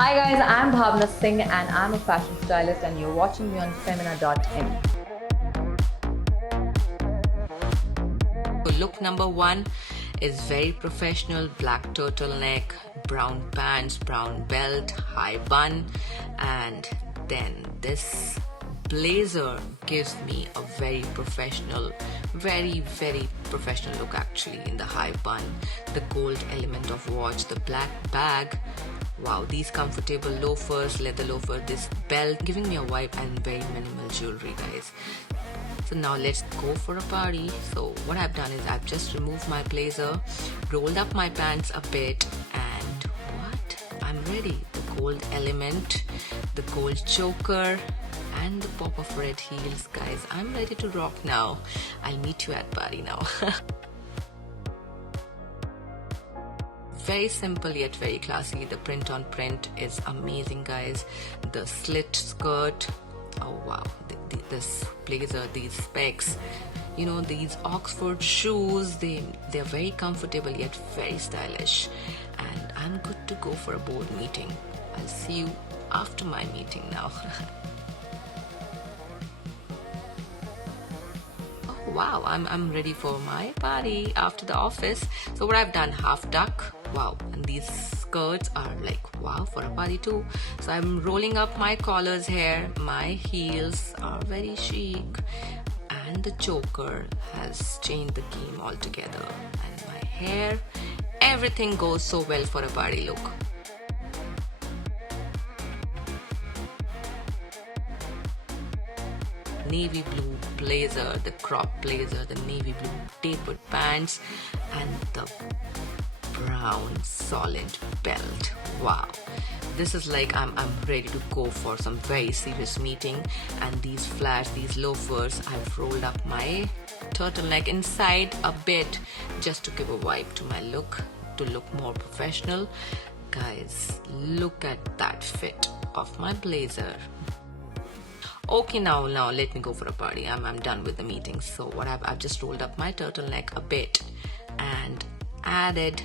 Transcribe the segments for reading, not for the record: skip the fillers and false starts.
Hi guys, I'm Bhavna Singh and I'm a fashion stylist and you're watching me on Femina.in. So look number one is very professional: black turtleneck, brown pants, brown belt, high bun, and then this blazer gives me a very professional, very professional look actually, in the high bun, the gold element of watch, the black bag. Wow, these comfortable loafers, leather loafer, this belt giving me a vibe, and very minimal jewelry, guys. So now let's go for a party. So what I've done is I've just removed my blazer, rolled up my pants a bit, and what? I'm ready. The gold element, the gold choker, and the pop of red heels, guys. I'm ready to rock now. I'll meet you at party now. Very simple yet very classy. The print on print is amazing, guys. The slit skirt, oh wow, this blazer, these specs, you know, these Oxford shoes, they're very comfortable yet very stylish. And I'm good to go for a board meeting. I'll see you after my meeting now. Wow, I'm ready for my party after the office. So what I've done, half duck, wow, and these skirts are like wow for a party too. So I'm rolling up my collars here, my heels are very chic, and the choker has changed the game altogether, and my hair, everything goes so well for a party look. Navy blue blazer, the crop blazer, the navy blue tapered pants, and the brown solid belt. Wow, this is like I'm ready to go for some very serious meeting. And these flats, these loafers, I've rolled up my turtleneck inside a bit just to give a vibe to my look, to look more professional. Guys, look at that fit of my blazer. Okay, now let me go for a party. I'm done with the meeting. So what I've just rolled up my turtleneck a bit and added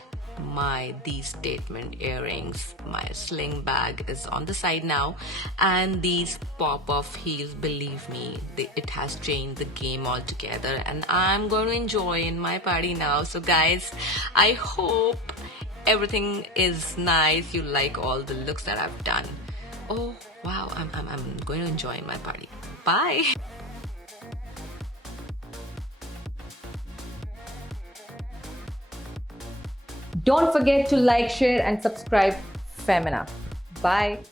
these statement earrings. My sling bag is on the side now, and these pop-off heels, believe me, it has changed the game altogether, and I'm going to enjoy in my party now. So guys, I hope everything is nice, you like all the looks that I've done. Oh wow, I'm going to enjoy in my party. Bye. Don't forget to like, share and subscribe Femina. Bye.